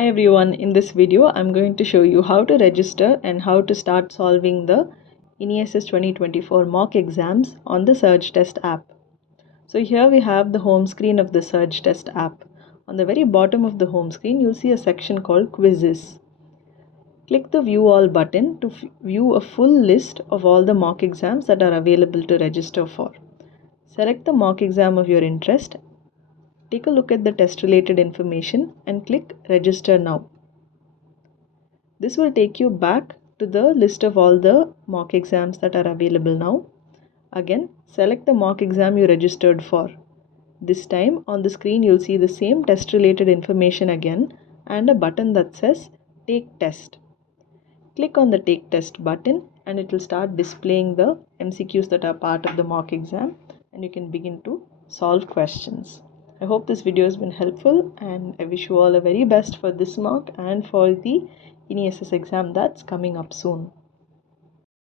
Hi everyone, in this video I'm going to show you how to register and how to start solving the Anesthesia 2024 mock exams on the Surgtest app. So here we have the home screen of the Surgtest app. On the very bottom of the home screen you'll see a section called Quizzes. Click the View All button to view a full list of all the mock exams that are available to register for. Select the mock exam of your interest. Take a look at the test related information and click Register Now. This will take you back to the list of all the mock exams that are available now. Again, select the mock exam you registered for. This time on the screen you'll see the same test related information again and a button that says Take Test. Click on the Take Test button and it will start displaying the MCQs that are part of the mock exam and you can begin to solve questions. I hope this video has been helpful and I wish you all the very best for this mock and for the NESS exam that's coming up soon.